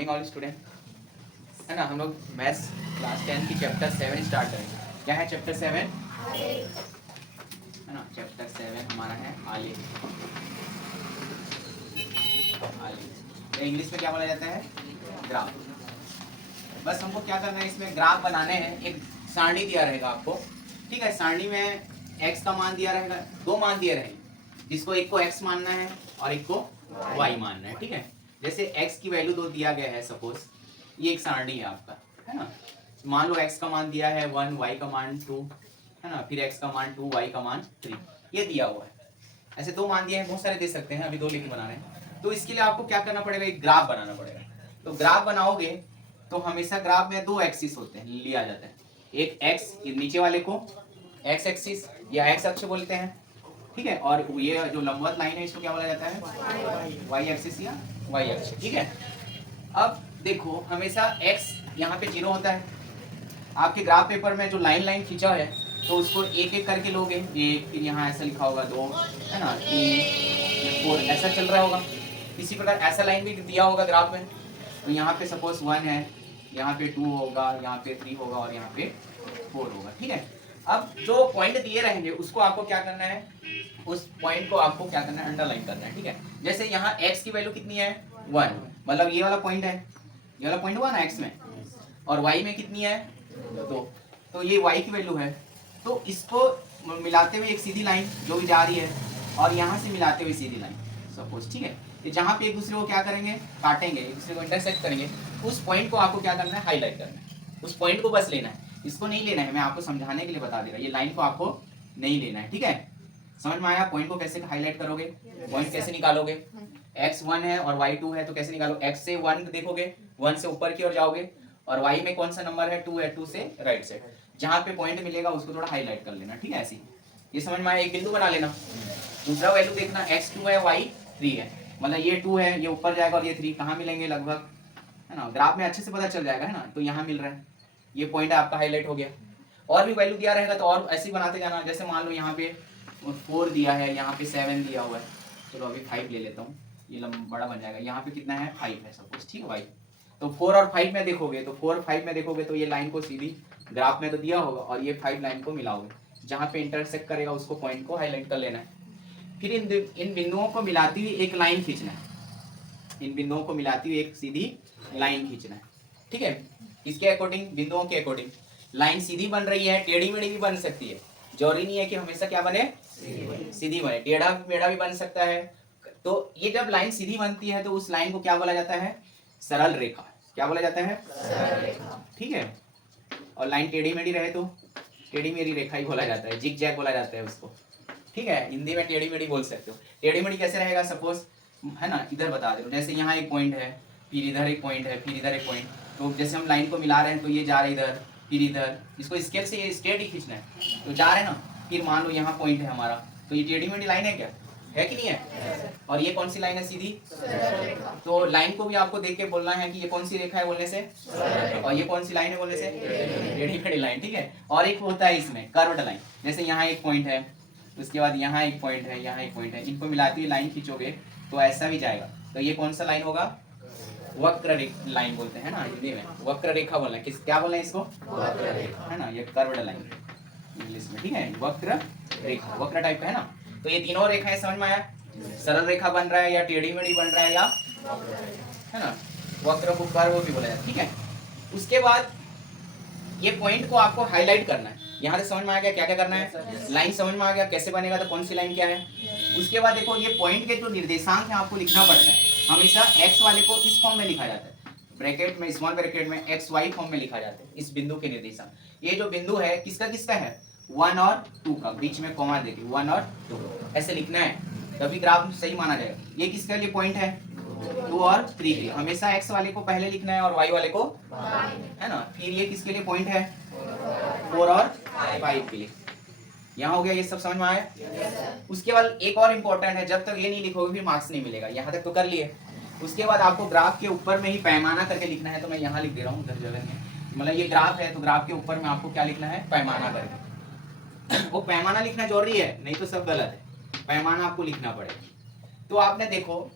Morning all student, है ना। हम लोग मैथ्स क्लास 10 की चैप्टर 7 स्टार्ट करेंगे। क्या है चैप्टर 7? है ना, चैप्टर 7 हमारा है आलेख। आलेख इंग्लिश में क्या बोला जाता है? ग्राफ। बस हमको क्या करना है, इसमें ग्राफ बनाने हैं। एक सारणी दिया रहेगा आपको, ठीक है। सारणी में x का मान दिया रहेगा, दो मान दिए रहेंगे, जिसको एक को x मानना है और एक को y मानना है, ठीक है। जैसे x की वैल्यू दो दिया गया है, सपोज ये एक सारणी है आपका, है ना। मान लो x का मान दिया है 1, y का मान 2, है ना, फिर x का मान 2, y का मान 3, ये दिया हुआ है। ऐसे दो मान दिए हैं, बहुत सारे दे सकते हैं, अभी दो लेके बना रहे हैं। तो इसके लिए आपको क्या करना पड़ेगा, एक ग्राफ बनाना पड़ेगा। तो ग्राफ बनाओगे तो हमेशा ग्राफ में दो एक्सिस होते हैं, लिया जाता है। एक एक्स, नीचे वाले को एक्स एक्सिस या एक्स अक्ष बोलते हैं, ठीक है। और ये जो लंबवत लाइन है इसको क्या बोला जाता है? वाई एक्सिस या वाई अक्ष, ठीक है। अब देखो हमेशा एक्स यहाँ पे 0 होता है। आपके ग्राफ पेपर में जो लाइन लाइन खींचा है तो उसको एक एक करके लोगे, एक, फिर यहाँ ऐसा लिखा होगा 2, है ना, 3, 4, ऐसा चल रहा होगा। इसी प्रकार ऐसा लाइन भी दिया होगा ग्राफ में, तो यहाँ पे सपोज 1 है, यहाँ पे 2 होगा, यहाँ पे 3 होगा और यहाँ पे 4 होगा, ठीक है। अब जो पॉइंट दिए रहेंगे उसको आपको क्या करना है, उस पॉइंट को आपको क्या करना है, अंडरलाइन करना है, ठीक है। जैसे यहाँ x की वैल्यू कितनी है? 1, मतलब ये वाला पॉइंट है, ये वाला पॉइंट हुआ ना x में, और y में कितनी है? 2, तो ये y की वैल्यू है। तो इसको मिलाते हुए एक सीधी लाइन जो भी जा रही है, और यहाँ से मिलाते हुए सीधी लाइन सपोज, ठीक है। तो जहाँ पे एक दूसरे को क्या करेंगे, काटेंगे, एक दूसरे को इंटरसेक्ट करेंगे, उस पॉइंट को आपको क्या करना है, हाईलाइट करना है। उस पॉइंट को बस लेना है, इसको नहीं लेना है, मैं आपको समझाने के लिए बता दे रहा हूँ। ये लाइन को आपको नहीं लेना है, ठीक है। समझ में आया? पॉइंट को कैसे हाईलाइट करोगे, पॉइंट कैसे निकालोगे? x 1 है और y 2 है, तो कैसे निकालो? x से 1 देखोगे, 1 से ऊपर की ओर जाओगे, और y में कौन सा नंबर है? 2 है, 2 से राइट साइड, जहाँ पे पॉइंट मिलेगा उसको थोड़ा हाईलाइट कर लेना, ठीक है। ऐसी ये समझ में आया? एक बिंदु बना लेना। दूसरा वैल्यू देखना, x 2 है, y 3 है, मतलब ये 2 है, ये ऊपर जाएगा और ये 3 कहाँ मिलेंगे लगभग, है ना। ग्राफ में अच्छे से पता चल जाएगा, है ना। तो यहाँ मिल रहा है, ये पॉइंट आपका हाईलाइट हो गया। और भी वैल्यू दिया रहेगा तो और ऐसे ही बनाते जाना। जैसे मान लो यहाँ पे 4 दिया है, यहाँ पे 7 दिया हुआ है, चलो अभी 5 ले लेता हूँ, ये बड़ा बन जाएगा। यहाँ पे कितना है? 5 है सपोज, ठीक है भाई। तो 4 और 5 में देखोगे, तो 4 5 में देखोगे तो ये लाइन को सीधी ग्राफ में तो दिया होगा, और ये 5 लाइन को मिलाओगे, जहाँ पे इंटरसेक्ट करेगा उसको पॉइंट को हाईलाइट कर लेना है। फिर इन बिंदुओं को मिलाती हुई एक लाइन खींचना है, इन बिंदुओं को मिलाती हुई एक सीधी लाइन खींचना है, ठीक है। इसके अकॉर्डिंग, बिंदुओं के अकॉर्डिंग लाइन सीधी बन रही है, टेढ़ी मेढ़ी भी बन सकती है, जरूरी नहीं है कि हमेशा क्या बने, सीधी बने, टेढ़ा मेढ़ा भी बन सकता है। तो ये जब लाइन सीधी बनती है तो उस लाइन को क्या बोला जाता है? सरल रेखा। क्या बोला जाता है? सरल रेखा, ठीक है। और लाइन टेढ़ी मेढ़ी रहे तो टेढ़ी मेढ़ी रेखा ही बोला जाता है, जिग जैग बोला जाता है उसको, ठीक है। हिंदी में टेढ़ी मेढ़ी बोल सकते हो। टेढ़ी मेढ़ी कैसे रहेगा, सपोज, है ना, इधर बता दे रहा हूँ। जैसे यहाँ एक पॉइंट है, फिर इधर एक पॉइंट है, फिर इधर एक पॉइंट, तो जैसे हम लाइन को मिला रहे हैं तो ये जा रहे इधर, फिर इधर, इसको स्केल से ये स्ट्रेट ही खींचना है, तो जा रहे हैं ना। फिर मान लो यहाँ पॉइंट है हमारा, तो ये टेढ़ी मेढ़ी लाइन है क्या, है कि नहीं है? और ये कौन सी लाइन है? सीधी। तो लाइन को भी आपको देख के बोलना है कि ये कौन सी रेखा है बोलने से, और ये कौन सी लाइन है बोलने से, टेढ़ी मेढ़ी लाइन, ठीक है। और एक होता है इसमें कर्व्ड लाइन, जैसे यहाँ एक पॉइंट है, उसके बाद यहाँ एक पॉइंट है, यहाँ एक पॉइंट है, इनको मिलाती हुई लाइन खींचोगे तो ऐसा भी जाएगा। तो ये कौन सा लाइन होगा? वक्र लाइन बोलते हैं ना हिंदी में, वक्र रेखा बोलना है। किस क्या बोलना है इसको? वक्र रेखा, है ना, ये कर्व्ड लाइन इंग्लिश में, ठीक है। वक्र रेखा, वक्र टाइप का, है ना। तो ये तीनों रेखाएं समझ में आया? सरल रेखा बन रहा है, या टेढ़ी मेढ़ी बन रहा है, या, है ना, वक्र को कर्व भी बोला जाता है, ठीक है। उसके बाद ये पॉइंट को आपको हाईलाइट करना है। यहाँ से समझ में आ गया क्या क्या करना है? लाइन समझ में आ गया कैसे बनेगा, तो कौन सी लाइन क्या है। उसके बाद देखो ये पॉइंट के जो निर्देशांक है आपको लिखना पड़ता है। हमेशा x वाले को इस फॉर्म में लिखा जाता है, ब्रैकेट में, स्मॉल ब्रैकेट में x y फॉर्म में लिखा जाता है, इस बिंदु के निर्देशांक। ये जो बिंदु है किसका किसका है? 1 और 2 का, बीच में कॉमा देके 1 और 2 ऐसे लिखना है, तभी ग्राफ सही माना जाएगा। ये किसका लिए पॉइंट है? 2 और 3 के। हमेशा x वाले को पहले लिखना है और y वाले को, है ना। फिर ये किसके लिए पॉइंट है? 4 और 5 के लिए। यहाँ हो गया, ये सब समझ में आया? उसके बाद एक और इम्पोर्टेंट है, जब तक ये नहीं लिखोगे फिर मार्क्स नहीं मिलेगा। यहाँ तक तो कर लिए, उसके बाद आपको ग्राफ के ऊपर में ही पैमाना करके लिखना है। तो मैं यहाँ लिख दे रहा हूँ, उधर जगह नहीं, मतलब ये ग्राफ है तो ग्राफ के ऊपर में आपको क्या लिखना है? पैमाना करके। वो पैमाना लिखना जरूरी है, नहीं तो सब गलत है, पैमाना आपको लिखना पड़ेगा। तो आपने देखो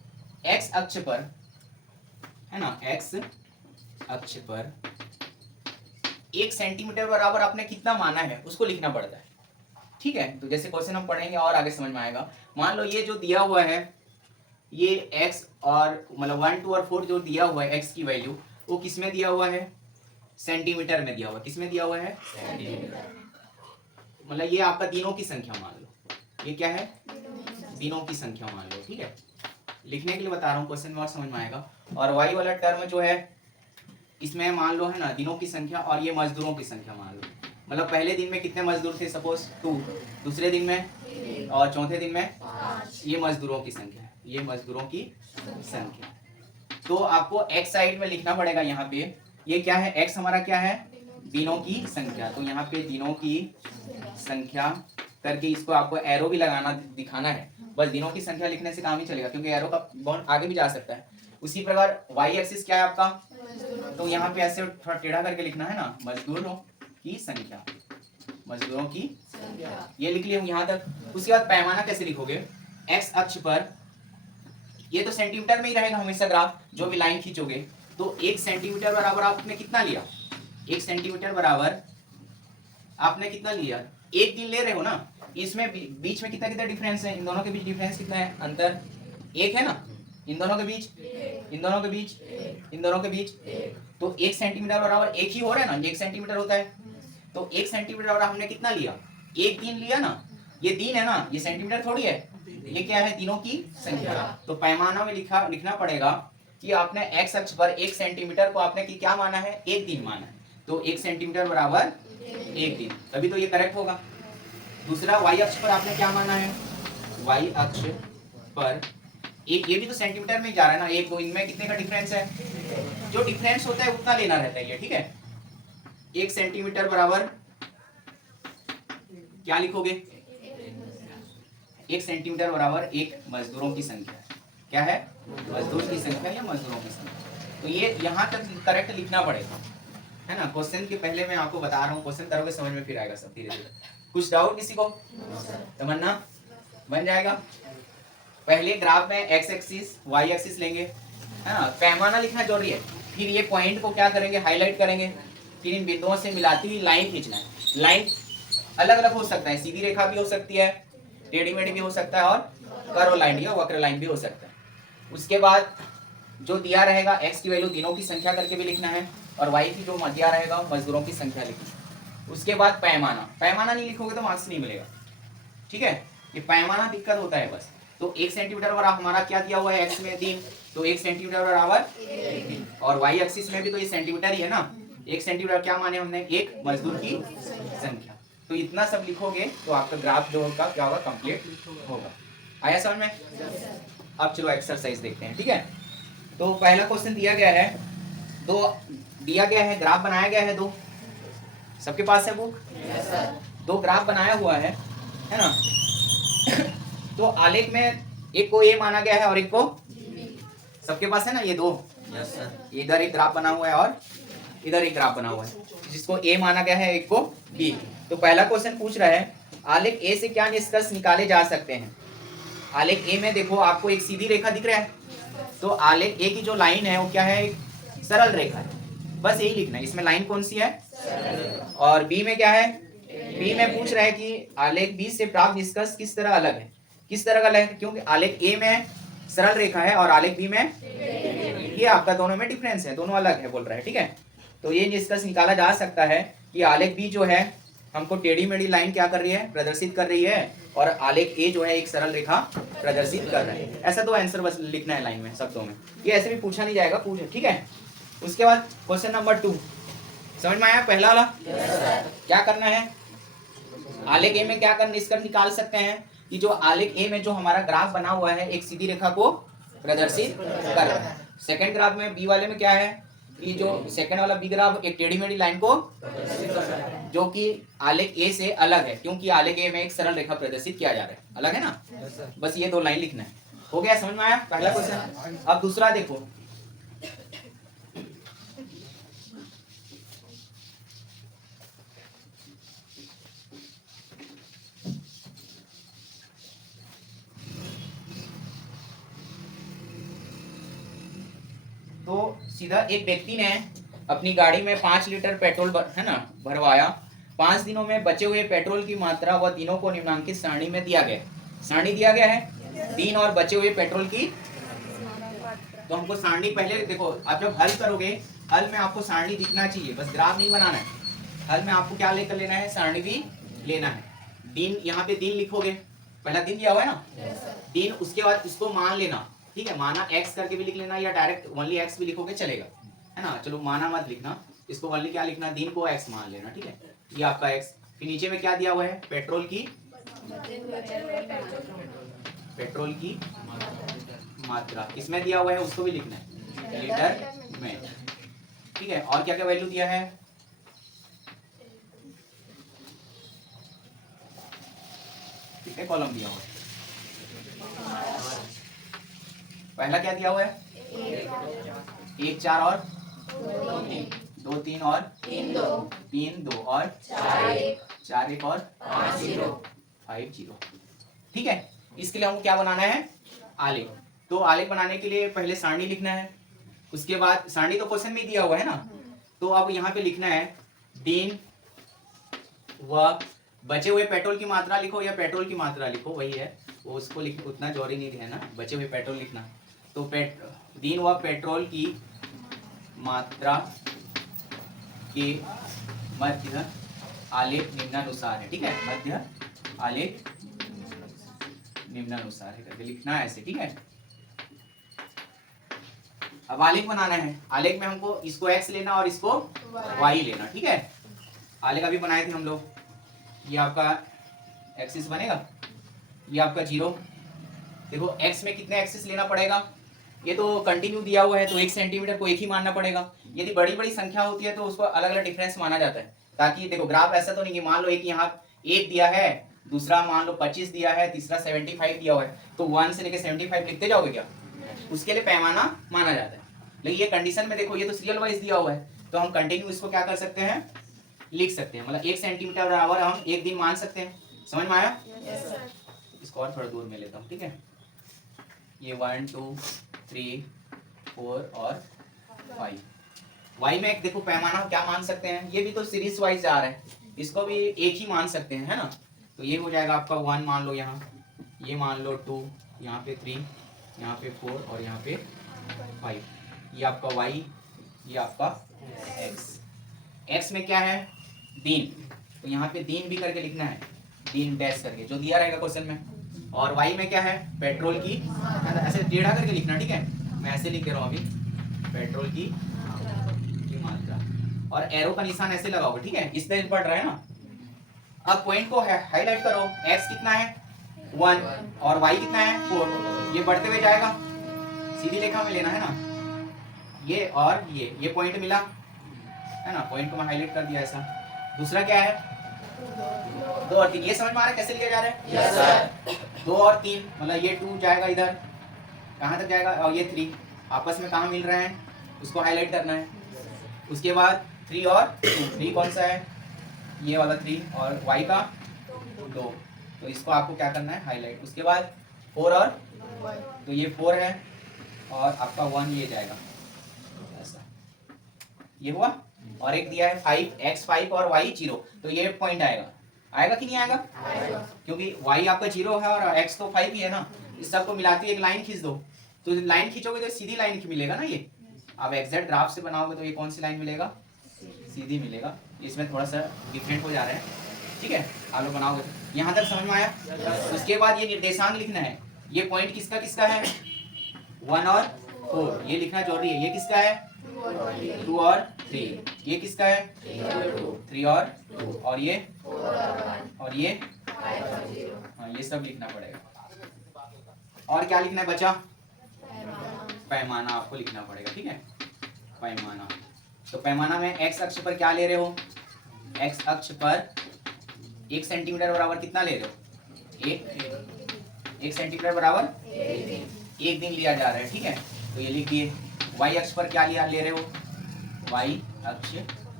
x अक्ष पर, है ना, एक्स अक्ष पर 1 सेंटीमीटर बराबर आपने कितना माना है उसको लिखना पड़ता है। ठीक है, तो जैसे क्वेश्चन हम पढ़ेंगे और आगे समझ में आएगा। मान लो ये जो दिया हुआ है ये x और मतलब 1 2 और 4 जो दिया हुआ है x की वैल्यू वो किस में दिया हुआ है, सेंटीमीटर में दिया हुआ है। किस में दिया हुआ है, सेंटीमीटर। मतलब ये आपका दिनों की संख्या मान लो, ये क्या है, दिनों की संख्या मान लो। ठीक है, लिखने के लिए बता रहा हूँ, क्वेश्चन में और समझ में आएगा। और y वाला टर्म जो है इसमें मान लो है ना दिनों की संख्या और ये मजदूरों की संख्या मान लो। मतलब पहले दिन में कितने मजदूर थे, सपोज 2, दूसरे दिन में और चौथे दिन में 5। ये मजदूरों की संख्या है, ये मजदूरों की संख्या। तो आपको x साइड में लिखना पड़ेगा यहाँ पे, ये क्या है, x हमारा क्या है, दिनों की संख्या। तो यहाँ पे दिनों की संख्या करके इसको आपको एरो भी लगाना दिखाना है। बस दिनों की संख्या लिखने से काम ही चलेगा क्योंकि एरो का बॉन्ड आगे भी जा सकता है। उसी प्रकार y एक्सिस क्या है आपका, तो यहाँ पे ऐसे थोड़ा टेढ़ा करके लिखना है ना, मजदूरों की संख्या, मजदूरों की संख्या, ये लिख लिया यहाँ तक। उसके बाद पैमाना कैसे लिखोगे, x अक्ष पर, ये तो सेंटीमीटर में ही रहेगा हमेशा ग्राफ, जो भी लाइन खींचोगे। तो 1 सेंटीमीटर बराबर आपने कितना लिया, 1 सेंटीमीटर बराबर आपने कितना लिया, 1 दिन ले रहे हो ना। इसमें बीच में कितना कितना डिफरेंस है, इन दोनों के बीच डिफरेंस कितना है, अंतर 1 है ना, इन दोनों के बीच, इन दोनों के बीच, इन दोनों के बीच। तो 1 सेंटीमीटर बराबर 1 ही हो रहा है ना, 1 सेंटीमीटर होता है। तो 1 सेंटीमीटर बराबर हमने कितना लिया, 1 दिन लिया ना, ये दिन है ना, ये सेंटीमीटर थोड़ी है, ये क्या है, दिनों की संख्या। तो पैमाना में लिखना पड़ेगा कि आपने x अक्ष पर 1 सेंटीमीटर को आपने क्या माना है, 1 दिन माना है। तो 1 सेंटीमीटर बराबर 1 दिन, तभी तो ये करेक्ट होगा। दूसरा y अक्ष पर आपने क्या माना है, y अक्ष पर एक, ये भी तो सेंटीमीटर में जा रहा है ना, एक दो, इनमें कितने का डिफरेंस है, जो डिफरेंस होता है उतना लेना रहता है ये। ठीक है, 1 सेंटीमीटर बराबर क्या लिखोगे, 1 सेंटीमीटर बराबर 1 मजदूरों की संख्या। क्या है, मजदूर की संख्या या मजदूरों की संख्या। तो ये यहाँ तक करेक्ट लिखना पड़ेगा, है ना। क्वेश्चन के पहले मैं आपको बता रहा हूँ, क्वेश्चन करोगे समझ में फिर आएगा सब धीरे धीरे। कुछ डाउट किसी को, तमन्ना, बन जाएगा। पहले ग्राफ में x एक्सिस y एक्सिस लेंगे, है ना, पैमाना लिखना जरूरी है। फिर ये पॉइंट को क्या करेंगे, हाईलाइट करेंगे। फिर इन बिंदुओं से मिलाती हुई लाइन खींचना है। लाइन अलग अलग हो सकता है, सीधी रेखा भी हो सकती है, टेढ़ी मेढ़ी भी हो सकता है, और कर्व लाइन या वक्र लाइन भी हो सकता है। उसके बाद जो दिया रहेगा x की वैल्यू दिनों की संख्या करके भी लिखना है, और y की जो दिया रहेगा मजदूरों की संख्या लिखनी है। उसके बाद पैमाना, पैमाना नहीं लिखोगे तो मार्क्स नहीं मिलेगा। ठीक है, ये पैमाना दिक्कत होता है बस। तो 1 सेंटीमीटर बराबर हमारा क्या दिया हुआ है, x में दिन, तो 1 सेंटीमीटर बराबर, और y एक्सिस में भी तो ये सेंटीमीटर ही है ना। 1 सेंटीमीटर क्या माने हमने, 1 मजदूर की संख्या। तो इतना सब लिखोगे तो आपका ग्राफ जो होगा क्या होगा, कंप्लीट होगा। आया समझ में। अब चलो एक्सरसाइज देखते हैं। ठीक है, तो पहला क्वेश्चन दिया गया है, दो दिया गया है, ग्राफ बनाया गया है, दो, सबके पास है बुक, दो ग्राफ बनाया हुआ है ना। तो आलेख में एक को ए माना गया है और एक को, सबके पास है ना ये दो, इधर एक ग्राफ बना हुआ है और इधर एक ग्राफ बना हुआ है, जिसको ए माना गया है, एक को बी। तो पहला क्वेश्चन पूछ रहा है, आलेख ए से क्या निष्कर्ष निकाले जा सकते हैं। आलेख ए में देखो आपको एक सीधी रेखा दिख रहा है, तो आलेख ए की जो लाइन है वो क्या है, एक सरल रेखा है, बस यही लिखना है। इसमें लाइन कौन सी है, और बी में क्या है, बी में पूछ रहा है कि आलेख बी से प्राप्त निष्कर्ष किस तरह अलग है। किस तरह का अलग है, क्योंकि आलेख ए में सरल रेखा है और आलेख बी में, ये आपका दोनों में डिफरेंस है, दोनों अलग है बोल रहा है। ठीक है, तो ये निष्कर्ष निकाला जा सकता है कि आलेख बी जो है हमको टेढ़ी मेढ़ी लाइन क्या कर रही है, प्रदर्शित कर रही है, और आलेख ए जो है एक सरल रेखा प्रदर्शित कर रहा है। ऐसा तो आंसर बस लिखना है लाइन में, शब्दों में, ये ऐसे भी पूछा नहीं जाएगा, पूछे। ठीक है, उसके बाद क्वेश्चन नंबर 2 समझ में आया, पहला वाला क्या करना है, आलेख ए में क्या कर निष्कर्ष निकाल सकते हैं कि जो आलेख ए में जो हमारा ग्राफ बना हुआ है एक सीधी रेखा को प्रदर्शित कर रहा है। सेकंड ग्राफ में बी वाले में क्या है कि जो सेकंड वाला बी ग्राफ एक टेढ़ी मेढ़ी लाइन को, जो कि आलेख ए से अलग है, क्योंकि आलेख ए में एक सरल रेखा प्रदर्शित किया जा रहा है, अलग है ना। बस ये दो लाइन लिखना है, हो गया, समझ में आया पहला क्वेश्चन। अब दूसरा देखो, तो सीधा एक व्यक्ति ने अपनी गाड़ी में 5 लीटर पेट्रोल है ना भरवाया। 5 दिनों में बचे हुए पेट्रोल की मात्रा व दिनों को निम्नांकित सारणी में दिया गया। सारणी दिया गया है दिन और बचे हुए पेट्रोल की। तो हमको सारणी पहले देखो, आप जब हल करोगे, हल में आपको सारणी दिखना चाहिए, बस ग्राफ नहीं बनाना है। हल में आपको क्या लेकर लेना है, सारणी भी लेना है। दिन, यहाँ पे दिन लिखोगे, पहला दिन दिया हुआ है ना, दिन, उसके बाद इसको मान लेना, ठीक है। माना x करके भी लिख लेना या डायरेक्ट ओनली x भी लिखोगे चलेगा, है ना। चलो माना मत लिखना, इसको ओनली क्या लिखना, दिन को x मान लेना, ठीक है। ये आपका x, फिर नीचे में क्या दिया हुआ है, पेट्रोल की मात्रा, किसमें दिया हुआ है उसको भी लिखना है, लीटर में, ठीक है। और क्या क्या वैल्यू दिया है, ठीक है, कॉलम दिया हुआ है। पहला क्या दिया हुआ है, 1 4 और 2 3 और 3 2 और 4 1 और 5 0, ठीक है। इसके लिए हमको क्या बनाना है, आलेख। तो आलेख बनाने के लिए पहले सारणी लिखना है, उसके बाद सारणी तो क्वेश्चन में दिया हुआ है ना, तो अब यहाँ पे लिखना है दिन व बचे हुए पेट्रोल की मात्रा लिखो या पेट्रोल की मात्रा लिखो, वही है, वो उसको लिख, उतना जरूरी नहीं है ना, बचे हुए पेट्रोल लिखना। तो दिन व पेट्रोल की मात्रा के मध्य आलेख निम्नानुसार है, ठीक है। मध्य आलेख निम्नानुसार है करके लिखना है ऐसे, ठीक है। अब आलेख बनाना है, आलेख में हमको इसको x लेना और इसको y लेना, ठीक है। आलेख अभी बनाए थे हम लोग, ये आपका एक्सिस बनेगा, ये आपका 0। देखो x में कितने एक्सिस लेना पड़ेगा, ये तो कंटिन्यू दिया हुआ है तो 1 सेंटीमीटर को एक ही मानना पड़ेगा। यदि बड़ी बड़ी संख्या होती है तो उसको अलग अलग डिफरेंस माना जाता है, ताकि देखो ग्राफ ऐसा तो नहीं कि मान लो एक यहाँ 1 दिया है, दूसरा मान लो 25 दिया है, तीसरा 75 दिया हुआ है, तो 1 से लेकर 75 लिखते जाओगे क्या, उसके लिए पैमाना माना जाता है। लेकिन ये कंडीशन में देखो, ये तो सीरियल वाइज दिया हुआ है, तो हम कंटिन्यू इसको क्या कर सकते हैं, लिख सकते हैं। मतलब 1 सेंटीमीटर बराबर हम एक दिन मान सकते हैं, समझ में आया। इसको और थोड़ा दूर में लेता हूँ, ठीक है। ये 1 2 3 4 और 5। वाई में देखो पैमाना क्या मान सकते हैं, ये भी तो सीरीज वाइज जा रहा है, इसको भी एक ही मान सकते हैं, है ना। तो ये हो जाएगा आपका 1 मान लो, यहाँ ये मान लो 2, यहाँ पे 3, यहाँ पे 4 और यहाँ पे 5। ये आपका y, ये आपका x। x में क्या है, दिन, तो यहाँ पे दिन भी करके लिखना है, दिन डैश करके जो दिया रहेगा क्वेश्चन में। और y में क्या है, पेट्रोल की, ऐसे टेढ़ा करके लिखना, ठीक है। मैं ऐसे लिख रहा हूँ अभी, पेट्रोल की मात्रा, और एरो का निशान ऐसे लगाओगे, ठीक है। इस तरह पढ़ रहा है ना। अब पॉइंट को हाईलाइट करो, x कितना है 1 और y कितना है 4, ये बढ़ते हुए जाएगा, सीधी रेखा में लेना है ना, ये और ये पॉइंट मिला है ना, पॉइंट को मैं हाईलाइट कर दिया ऐसा। दूसरा क्या है 2 और 3, ये समझ में आ रहा है कैसे लिया जा रहा है, यस सर। 2 और 3 मतलब ये 2 जाएगा इधर, कहाँ तक जाएगा, और ये 3 आपस में कहाँ मिल रहे हैं, उसको हाईलाइट करना है। उसके बाद 3 और 2, 3 कौन सा है, ये वाला 3 और y का 2, तो इसको आपको क्या करना है, हाईलाइट। उसके बाद 4 और, तो ये 4 है और आपका 1 ये जाएगा ऐसा, ये हुआ। और एक दिया है 5, x 5 और y 0, तो ये पॉइंट आएगा, आएगा कि नहीं आएगा, क्योंकि y आपका 0 है और x तो 5 ही है ना। इस सबको मिलाते एक लाइन खींच दो, तो लाइन खींचोगे तो सीधी लाइन मिलेगा ना। ये आप एग्जैक्ट ग्राफ से बनाओगे तो ये कौन सी लाइन मिलेगा, सीधी मिलेगा। इसमें थोड़ा सा डिफरेंट हो जा रहा है, ठीक है। आप लोग बनाओगे, यहाँ तक समझ में आया। उसके बाद ये निर्देशांक लिखना है, ये पॉइंट किसका किसका है, 1 और 4 ये लिखना जरूरी है। ये किसका है 2 और 3, ये किसका है 3 और 2, और ये और ये, हाँ ये सब लिखना पड़ेगा। और क्या लिखना है बचा, पैमाना आपको लिखना पड़ेगा, ठीक है। पैमाना, तो पैमाना में x अक्ष पर क्या ले रहे हो, x अक्ष पर 1 सेंटीमीटर बराबर कितना ले रहे हो, 1 सेंटीमीटर बराबर 1 दिन लिया जा रहा है, ठीक है। तो ये लिख दिए। y अक्ष पर क्या लिया ले रहे हो, y अक्ष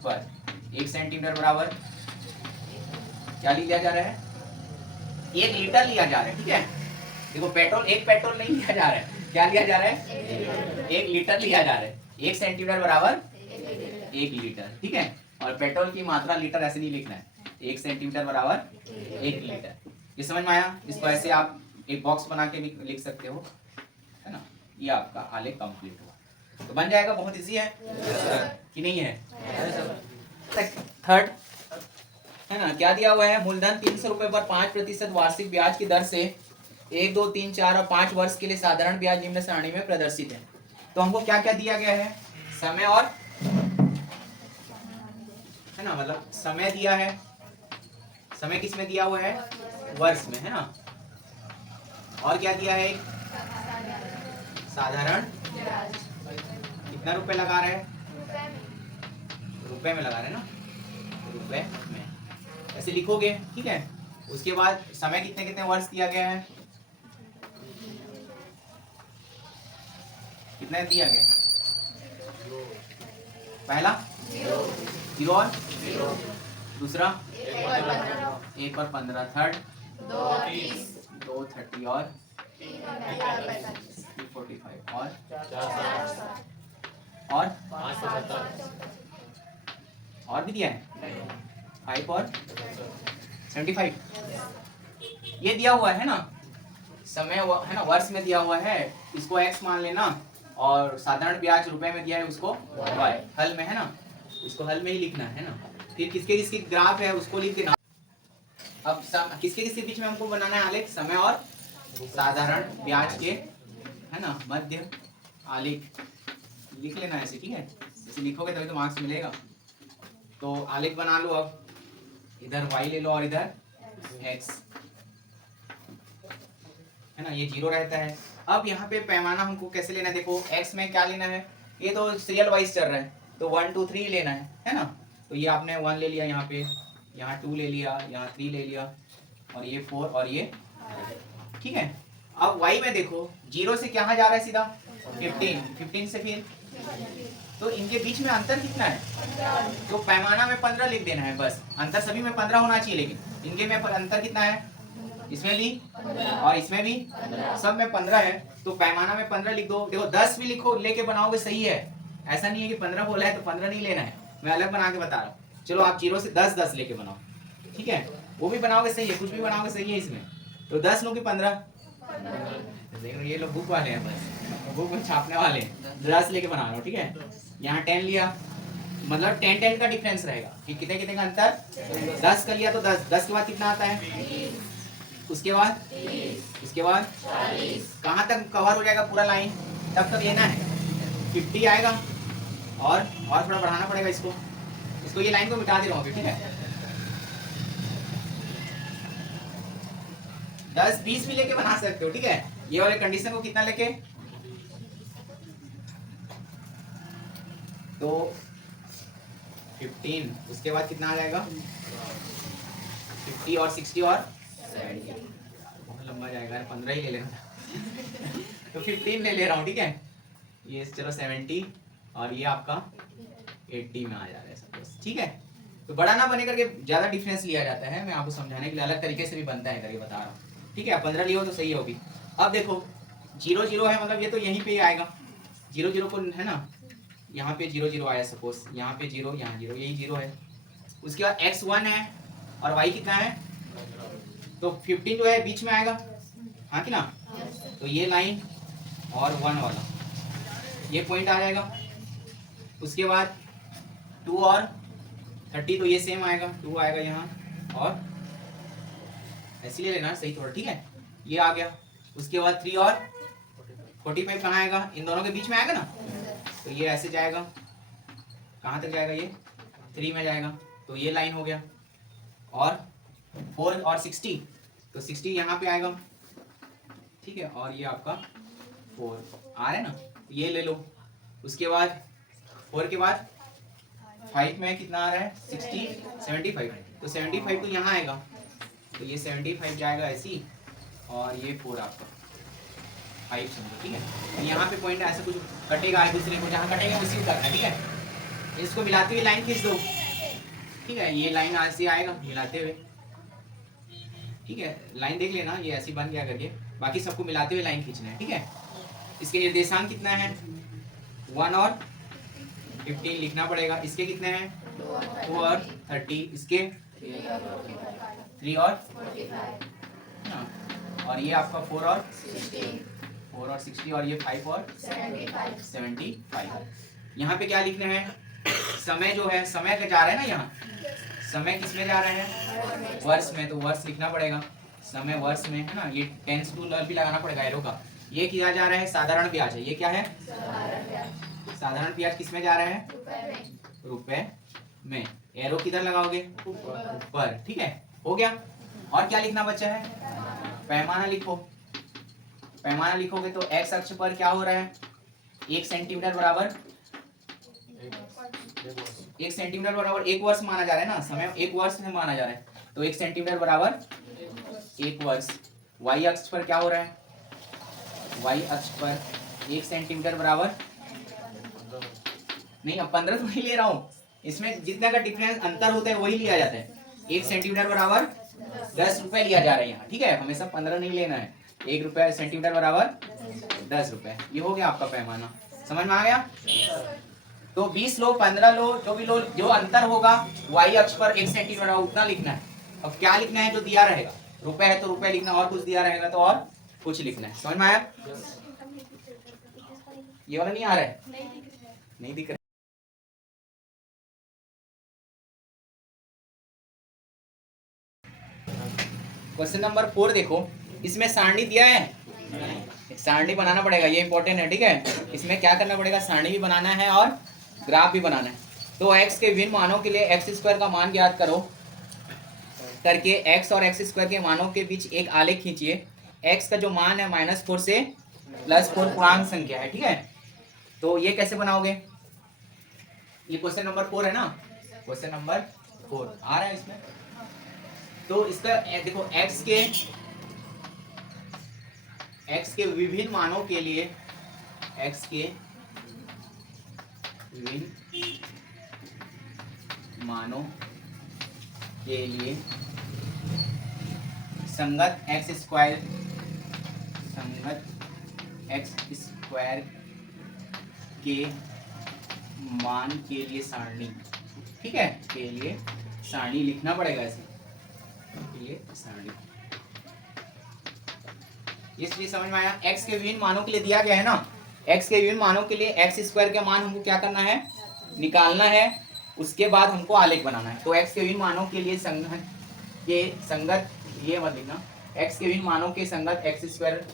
पर 1 सेंटीमीटर बराबर क्या लिया जा रहा है, 1 लीटर लिया जा रहा है, ठीक है। देखो पेट्रोल, एक पेट्रोल नहीं लिया जा रहा है, क्या लिया जा रहा है, 1 लीटर लिया जा रहा है। 1 सेंटीमीटर बराबर 1 लीटर, ठीक है। और पेट्रोल की मात्रा लीटर ऐसे नहीं लिखना है, 1 सेंटीमीटर बराबर 1 लीटर। ये समझ में आया? इसको ऐसे आप एक बॉक्स बना के भी लिख सकते हो, है ना। ये आपका आलेख कंप्लीट हुआ, तो बन जाएगा। बहुत इजी है कि नहीं है? थर्ड है ना, क्या दिया हुआ है? मूलधन 300 रुपए पर 5% वार्षिक ब्याज की दर से 1, 2, 3, 4 और 5 वर्ष के लिए साधारण ब्याज निम्न सारणी में प्रदर्शित है। तो हमको क्या क्या दिया गया है? समय और, है ना, मतलब समय दिया है। समय किस में दिया हुआ है? वर्ष में, है ना। और क्या दिया है? साधारण, कितना रुपए लगा रहे हैं? रुपए में लगा रहे हैं ना, रुपए में ऐसे लिखोगे, ठीक है। उसके बाद समय कितने कितने वर्ष दिया गया है? कितना दिया गया? पहला 0 और दूसरा 1 और 15, थर्ड 2 30 और 45 और भी दिया है 5 और 75। ये दिया हुआ है ना, समय है ना, वर्ष में दिया हुआ है, इसको x मान लेना, और साधारण ब्याज रुपए में दिया है उसको y, हल में, है ना। इसको हल में ही लिखना है ना। फिर किसके किसके ग्राफ है उसको लिख देना। अब किसके किसके बीच में हमको बनाना है आलेख? समय और साधारण ब्याज के, है ना, मध्य आलेख लिख लेना ऐसे, ठीक है। जैसे लिखोगे तभी तो मार्क्स मिलेगा। तो आलेख बना लो। अब इधर y ले लो और इधर x, है ना, ये 0 रहता है। अब यहाँ पे पैमाना हमको कैसे लेना है? देखो x में क्या लेना है, ये तो सीरियल वाइज चल रहा है, तो 1 2 3 लेना है ना। तो ये आपने 1 ले लिया, यहाँ पे, यहाँ 2 ले लिया, यहाँ 3 ले लिया, और ये 4 और ये, ठीक है। अब y में देखो 0 से क्या जा रहा है? सीधा 15 से फिर, तो इनके बीच में अंतर कितना है? तो पैमाना में 15 लिख देना है बस। अंतर सभी में 15 होना चाहिए, लेकिन इनके में अंतर कितना है? इसमें भी और इसमें भी, सब में 15 है, तो पैमाना में 15 लिख दो। देखो 10 भी लिखो, लेके बनाओगे सही है, ऐसा नहीं है कि 15 बोला है तो 15 नहीं लेना है, मैं अलग बना के बता रहा हूँ। चलो आप 0 से 10 10 लेके बनाओ, ठीक है, वो भी बनाओगे सही है, कुछ भी बनाओगे सही है इसमें। तो 10 लो कि 15? ये लोग बुक वाले हैं, बस बुक में छापने वाले हैं। 10 लेके बना रहा हूँ, ठीक है। यहाँ 10 लिया, मतलब 10 का डिफरेंस रहेगा कि कितने कितने का अंतर। 10 कर लिया तो 10 10 के बाद कितना आता है? उसके बाद इसके बाद कहाँ तक कवर हो जाएगा पूरा लाइन? तब तक लेना है, 50 आएगा, और थोड़ा बढ़ाना पड़ेगा इसको ये लाइन को मिटा दे रहा हूँ, ठीक है। 10 20 भी लेके बना सकते हो, ठीक है। ये वाले कंडीशन को कितना लेके? तो 15, उसके बाद कितना आ जाएगा? 50 और 60 और 70, बहुत लंबा जाएगा, 15 ही ले लेना तो 15 ले रहा हूँ, ठीक है। ये चलो 70, और ये आपका 80 में आ जा रहा है सपोज, ठीक है। तो बड़ा ना बने करके ज्यादा डिफरेंस लिया जाता है, मैं आपको समझाने के लिए अलग तरीके से भी बनता है करके बता रहा हूँ, ठीक है। 15 लियो तो सही होगी। अब देखो 0 0 है, मतलब ये तो यहीं पे ही आएगा, 0 0 को, है ना, यहाँ पे 0 0 आया सपोज, यहाँ पे 0, यहाँ 0, यही 0 है। उसके बाद x 1 है और y कितना है? तो 15 जो है बीच में आएगा, हाँ कि ना। तो ये लाइन और 1 वाला ये पॉइंट आ जाएगा। उसके बाद 2 और 30, तो ये सेम आएगा, 2 आएगा यहाँ, और ऐसे ले लेना सही थोड़ा, ठीक है। ये आ गया। उसके बाद 3 और 45 कहाँ आएगा? इन दोनों के बीच में आएगा ना, तो ये ऐसे जाएगा, कहाँ तक जाएगा? ये 3 में जाएगा, तो ये लाइन हो गया। और 4 और 60, तो 60 यहाँ पे आएगा, ठीक है। और ये आपका 4 आ रहा है ना, ये ले लो। उसके बाद 4 के बाद 5 में कितना आ रहा है? 60 75, तो 75 तो यहाँ आएगा, तो ये 75 जाएगा ऐसी, और ये 4 आपका 5 समझो, ठीक है। यहाँ पे पॉइंट ऐसा कुछ कटेगा एक दूसरे को, जहाँ कटेगा उसी को करना है, ठीक है। इसको मिलाते हुए लाइन खींच दो, ठीक है। ये लाइन ऐसे आएगा मिलाते हुए, ठीक है। लाइन देख लेना, ये ऐसी बन गया करके, बाकी सबको मिलाते हुए लाइन खींचना है, ठीक है। इसके निर्देशांक कितना है? 1 और 15 लिखना पड़ेगा। इसके कितने हैं? 2 और 30, इसके 3 और हाँ, और ये आपका 4 और 60 और ये 5 और 75। यहाँ पे क्या लिखना है? समय जो है, समय का जा रहा है ना, यहाँ समय किस में जा रहे हैं? वर्ष में, तो वर्ष लिखना पड़ेगा। समय वर्ष में है ना, ये टेंस टू भी लगाना पड़ेगा एरो का। ये किया जा रहा है साधारण ब्याज है। ये क्या है? साधारण ब्याज किस में जा रहा है? रुपए में। एरो किधर लगाओगे? ऊपर। ठीक है, हो गया। और क्या लिखना बचा है? पैमाना लिखो। पैमाना लिखोगे तो एक्स अक्ष पर क्या हो रहा है? 1 सेंटीमीटर बराबर 1 सेंटीमीटर बराबर 1 वर्ष माना जा रहा है ना, समय 1 वर्ष में माना जा रहा है, तो 1 सेंटीमीटर बराबर 1 वर्ष। वाई अक्ष पर क्या हो रहा है? वाई अक्ष पर 1 सेंटीमीटर बराबर नहीं, अब 15 तो नहीं ले रहा हूँ, इसमें जितना का डिफरेंस अंतर होता है वही लिया जाता है। 1 सेंटीमीटर बराबर 10 रुपए लिया जा रहा है यहाँ। ठीक है, हमेशा 15 नहीं लेना है। 1 रुपया सेंटीमीटर बराबर 10 रुपए। ये हो गया आपका पैमाना। समझ में आ गया? तो 20 लो, 15 लो, जो भी लो, जो अंतर होगा वाई अक्ष पर 1 सेंटीमीटर उतना लिखना है। अब क्या लिखना है? जो दिया रहेगा। रुपए है तो रुपए लिखना, और कुछ दिया रहेगा तो और कुछ लिखना है। समझ में आया? ये वाला नहीं आ रहा है? नहीं दिख रहा। क्वेश्चन नंबर 4 देखो, इसमें सारणी दिया है, सारणी बनाना पड़ेगा, ये इंपॉर्टेंट है। ठीक है, इसमें क्या करना पड़ेगा? सारणी भी बनाना है और ग्राफ भी बनाना है। तो x के विभिन्न मानों के लिए एक्स स्क्वायर का मान ज्ञात करो करके x और एक्स स्क्वायर के मानों के बीच एक आलेख खींचिए। x का जो मान है -4 से +4 पूर्णांक संख्या है। ठीक है, तो ये कैसे बनाओगे? ये क्वेश्चन नंबर 4 है ना, क्वेश्चन नंबर 4 आ रहा है इसमें। तो इसका देखो, x के विभिन्न मानों के लिए, x के विभिन्न मानों के लिए संगत एक्स स्क्वायर के मान के लिए सारणी, ठीक है, के लिए सारणी लिखना पड़ेगा ऐसे, के लिए सारणी। ये चीज समझ में आया? x के विभिन्न मानों के लिए दिया गया है ना, x के विभिन्न मानों के लिए एक्स स्क्वायर का मान हमको क्या करना है? निकालना है। उसके बाद हमको आलेख बनाना है। तो x के विभिन्न मानों के लिए संगत ये मत लिखना, x के विभिन्न मानों के संगत एक्स स्क्वायर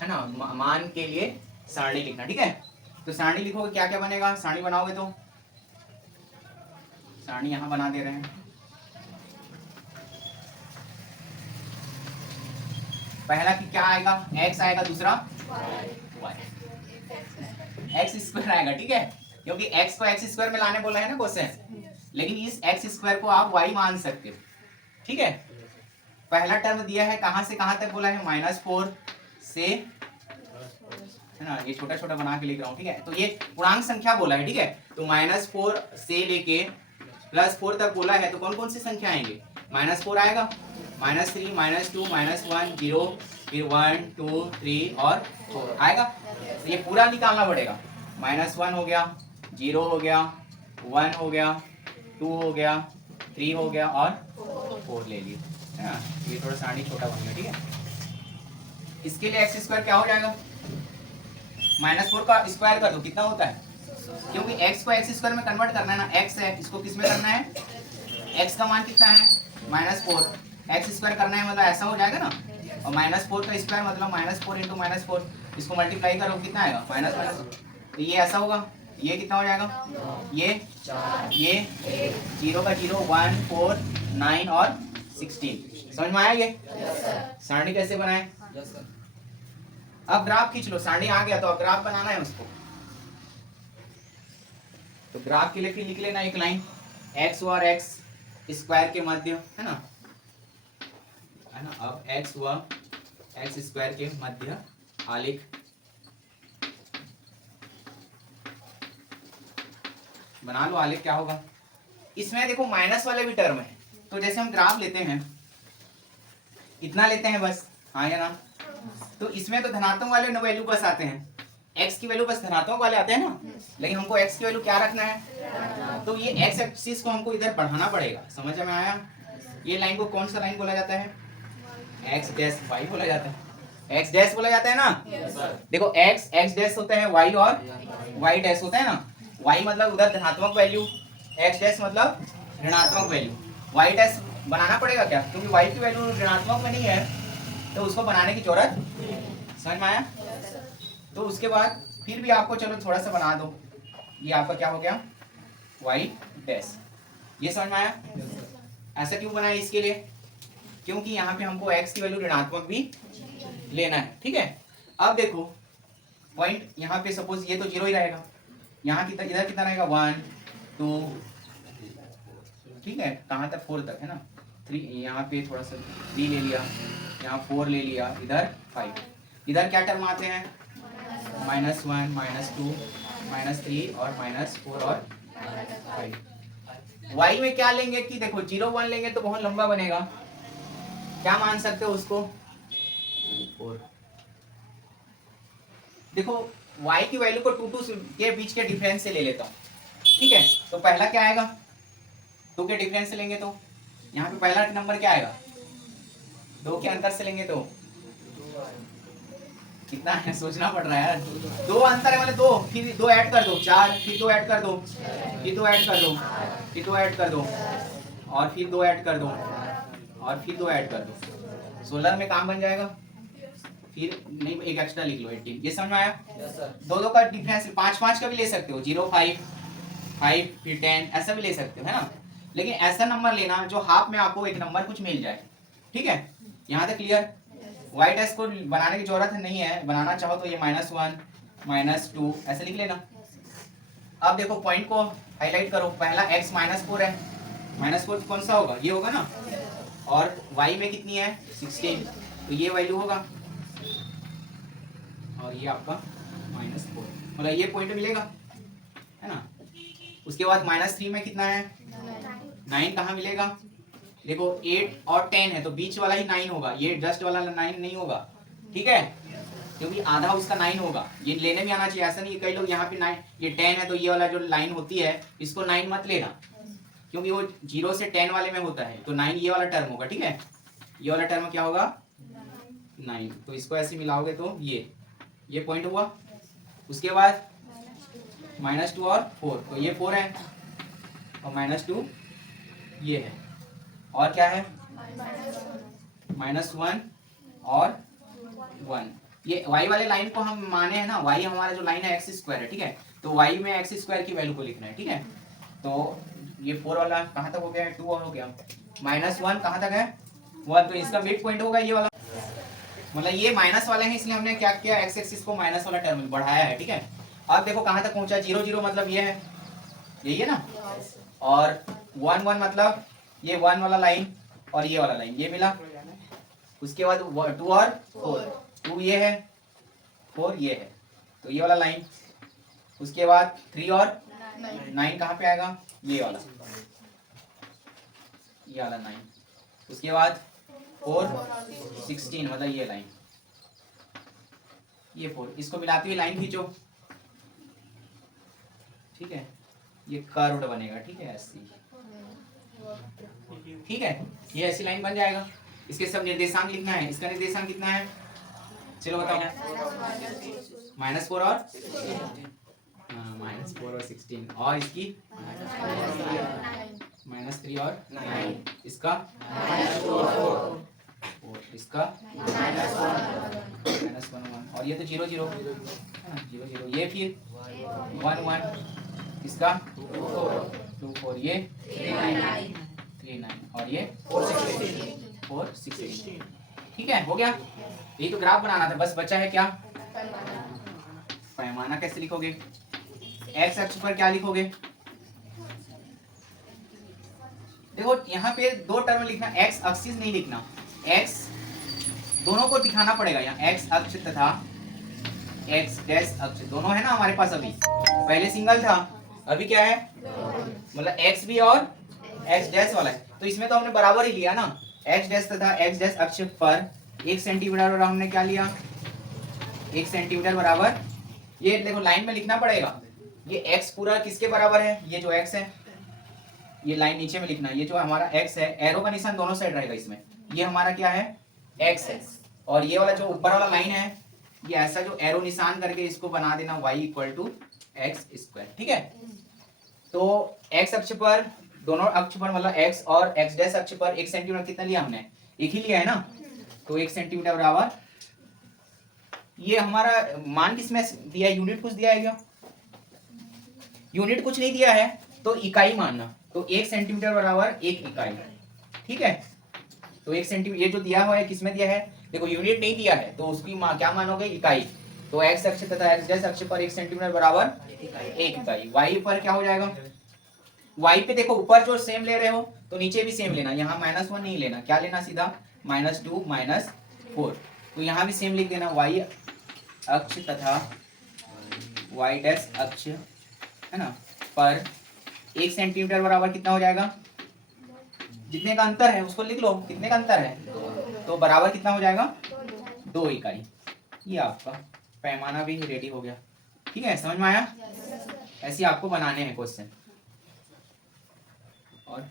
है ना, मान के लिए सारणी लिखना। ठीक है, तो सारणी लिखोगे क्या क्या बनेगा? सारणी बनाओगे तो सारणी यहाँ बना दे रहे हैं। पहला कि क्या आएगा? x आएगा, दूसरा y, एक्स स्क्वायर आएगा। ठीक है, क्योंकि x को एक्स स्क्वायर में लाने बोला है ना क्वेश्चन, लेकिन इस एक्स स्क्वायर को आप y मान सकते हो। ठीक है, पहला टर्म दिया है, कहां से कहां तक बोला है? -4 से, है ना, ये छोटा छोटा बना के लिख रहा हूँ। ठीक है, तो ये पूर्णांक संख्या बोला है। ठीक है, तो -4 से लेके +4 तक बोला है, तो कौन कौन सी संख्या आएंगे? -4 आएगा, -3, -2, -1, 0, फिर 1, 2, 3 और 4 आएगा। तो ये पूरा निकालना पड़ेगा। -1 हो गया, 0 हो गया, 1 हो गया, 2 हो गया, 3 हो गया और 4 ले लिए, है ना। ये थोड़ा सारणी छोटा बन गया। ठीक है, इसके लिए एक्स स्क्वायर क्या हो जाएगा? -4 का स्क्वायर कर दो, कितना होता है? क्योंकि x को एक्स स्क्वायर में कन्वर्ट करना है ना, x है, इसको किस में करना है? x का मान कितना है? -4, एक्स स्क्वायर करना है, मतलब ऐसा हो जाएगा ना। और -4 का स्क्वायर मतलब -4 × -4, इसको मल्टीप्लाई करो, कितना आएगा? माइनस। तो ये ऐसा होगा, ये कितना हो जाएगा? ये 0 का 0, 1, 4, 9 और 16। समझ में आया ये? सारणी कैसे बनाए? अब ग्राफ खींच लो, सारणी आ गया तो अब ग्राफ बनाना है उसको। तो ग्राफ के लिए फिर लिख लेना एक लाइन, x और x स्क्वायर के मध्य, है ना, अब x व x स्क्वायर के मध्य आलेख। बना लो आलेख। क्या होगा इसमें? देखो माइनस वाले भी टर्म है, तो जैसे हम ग्राफ लेते हैं, इतना लेते हैं बस, हाँ या ना, तो इसमें तो धनात्मक वाले वैल्यू बस आते हैं, x की वैल्यू बस धनात्मक वाले आते हैं ना, लेकिन हमको x की वैल्यू क्या रखना है, तो ये x एक्सिस को हमको इधर बढ़ाना पड़ेगा। समझ में आया? ये लाइन को कौन सा लाइन बोला जाता है? x डैश y बोला जाता है, x डैश बोला जाता है ना। देखो x डैश होता है y और y डैश होता है ना। y मतलब उधर धनात्मक वैल्यू, x डैश मतलब ऋणात्मक वैल्यू। y डैश बनाना पड़ेगा क्या, क्योंकि y की वैल्यू ऋणात्मक में नहीं है, तो उसको बनाने की जरूरत। समझ में आया? तो उसके बाद फिर भी आपको चलो थोड़ा सा बना दो, ये आपका क्या हो गया, y डैश। ये समझ में आया? ऐसा क्यों बनाया इसके लिए, क्योंकि यहाँ पे हमको x की वैल्यू ऋणात्मक भी लेना है। ठीक है, अब देखो पॉइंट यहाँ पे सपोज ये तो 0 ही रहेगा, यहाँ कितना, इधर कितना रहेगा 1 2, ठीक है, कहाँ तक 4 तक है ना, 3, यहाँ पे थोड़ा सा 3 ले लिया, यहाँ 4 ले लिया, इधर 5, इधर क्या टर्म आते हैं -1 -2 -3 और -4 और 5। y में क्या लेंगे कि देखो 0 1 लेंगे तो बहुत लंबा बनेगा, क्या मान सकते हो उसको 4। देखो y की वैल्यू को 2 2 के बीच के डिफरेंस से ले लेता हूँ। ठीक है, तो पहला क्या आएगा, 2 के डिफरेंस से लेंगे तो यहाँ पे पहला नंबर क्या आएगा, 2 के अंतर से लेंगे तो कितना है, सोचना पड़ रहा है यार। 2 अंतर है मतलब 2, फिर 2 ऐड कर दो 4, फिर 2 ऐड कर दो, फिर 2 ऐड कर दो, फिर 2 ऐड कर दो, और फिर 2 ऐड कर दो, और फिर 2 ऐड कर दो, 16 में काम बन जाएगा। फिर नहीं, एक एक्स्ट्रा लिख लो 18। ये समझ में आया? दो दो का डिफरेंस 5 5 का भी ले सकते हो, 0 5 5 फिर 10 ऐसा भी ले सकते हो, है ना। लेकिन ऐसा नंबर लेना जो हाफ में आपको एक नंबर कुछ मिल जाए। ठीक है, यहाँ तक क्लियर? वाई डैश को बनाने की जरूरत नहीं है, बनाना चाहो तो ये -1 -2 ऐसे लिख लेना। अब देखो पॉइंट को हाईलाइट करो, पहला x -4 है, -4 कौन सा होगा, ये होगा ना, और y में कितनी है 16, तो ये वैल्यू होगा, और ये आपका -4, मतलब ये पॉइंट मिलेगा, है ना। उसके बाद -3 में कितना है 9, कहाँ मिलेगा, देखो 8 और 10 है तो बीच वाला ही 9 होगा, ये जस्ट वाला 9 नहीं होगा। ठीक है, क्योंकि आधा उसका 9 होगा, ये लेने में आना चाहिए। ऐसा नहीं, कई लोग यहाँ पे 9 ये 10 है तो ये वाला जो लाइन होती है इसको 9 मत लेना, क्योंकि वो 0 से 10 वाले में होता है, तो 9 ये वाला टर्म होगा। ठीक है, ये वाला टर्म क्या होगा 9, तो इसको ऐसे मिलाओगे तो ये पॉइंट हुआ। उसके बाद -2 और 4, तो ये 4 है और -2 ये है, और क्या है -1 और 1। ये y वाले लाइन को हम माने हैं ना, y हमारा जो लाइन है x² है। ठीक है, तो y में x² की वैल्यू को लिखना है। ठीक है, तो ये 4 वाला कहाँ तक हो गया है, 2 और हो गया, -1 कहाँ तक है 1, तो इसका मिड पॉइंट होगा ये वाला, मतलब ये माइनस वाले हैं इसलिए हमने क्या किया, x एक्सिस को माइनस वाला टर्म बढ़ाया है। ठीक है, अब देखो कहाँ तक पहुंचा, 0 0 मतलब ये है, यही है ना, और 1 1 मतलब ये 1 वाला लाइन और ये वाला लाइन, ये मिला। उसके बाद 2 और 4, 2 ये है 4 ये है, तो ये वाला लाइन। उसके बाद 3 और 9 कहाँ पे आएगा, ये वाला 9। उसके बाद 4 16 मतलब ये लाइन, ये 4, इसको मिलाती हुई लाइन खींचो। ठीक है, ये कर्व्ड बनेगा। ठीक है, ऐसी, ठीक है, ये ऐसी लाइन बन जाएगा। इसके सब निर्देशांक लिखना है, इसका निर्देशांक कितना है, चलो बताओ, -4 और -4 और 16, और इसकी -3 और 9, इसका इसका -1 1, और ये तो 0 0 है ना, 0 0, ये फिर 1 1, इसका 2 4, ये 3 9, और ये 4 16। ठीक है, हो गया। यही तो ग्राफ बनाना था, बस बचा है क्या, पैमाना। कैसे लिखोगे, x अक्ष पर क्या लिखोगे, देखो यहाँ पे 2 टर्म लिखना, x एक्सिस नहीं लिखना, x दोनों को दिखाना पड़ेगा, यहाँ x अक्ष तथा x डैश अक्ष दोनों है ना हमारे पास। अभी पहले सिंगल था, अभी क्या है, मतलब x भी और x डैश वाला है, तो इसमें तो हमने बराबर ही लिया ना, x डैश तथा x डैश अक्ष पर 1 सेंटीमीटर, और हमने क्या लिया 1 सेंटीमीटर बराबर ये देखो लाइन में लिखना पड़ेगा, ये x पूरा किसके बराबर है, ये जो x है, ये लाइन नीचे में लिखना, ये जो हमारा x है, एरो का निशान दोनों साइड रहेगा इसमें, ये हमारा क्या है x है, और ये वाला जो ऊपर वाला लाइन है ये ऐसा जो एरो निशान करके इसको बना देना y equal to x square, ठीक है। तो x अक्ष पर, दोनों अक्ष पर मतलब x और x डैश अक्ष पर 1 सेंटीमीटर कितना लिया हमने, एक ही लिया है ना, तो 1 सेंटीमीटर बराबर, ये हमारा मान किसमें दिया है, यूनिट कुछ दिया है क्या, यूनिट कुछ नहीं दिया है तो इकाई मानना, तो 1 सेंटीमीटर बराबर 1 इकाई, ठीक है। तो 1 सेंटीमीटर ये जो दिया हुआ है किसमें दिया है, देखो यूनिट नहीं दिया है तो उसकी क्या मानोगे, इकाई, तो x अक्ष तथा x डैश अक्ष पर 1 सेंटीमीटर बराबर 1 इकाई। y पर क्या हो जाएगा, y पे देखो ऊपर जो सेम ले रहे हो तो नीचे भी सेम लेना, यहाँ -1 नहीं लेना, क्या लेना सीधा -2 -4, तो यहाँ भी सेम लिख देना, y अक्ष तथा y डैश अक्ष है ना पर 1 सेंटीमीटर बराबर कितना हो जाएगा, जितने का अंतर है उसको लिख लो, कितने का अंतर है, तो बराबर कितना हो जाएगा 2 इकाई। ये आपका पैमाना भी रेडी हो गया, ठीक है, समझ में आया, ऐसे आपको बनाने हैं क्वेश्चन। और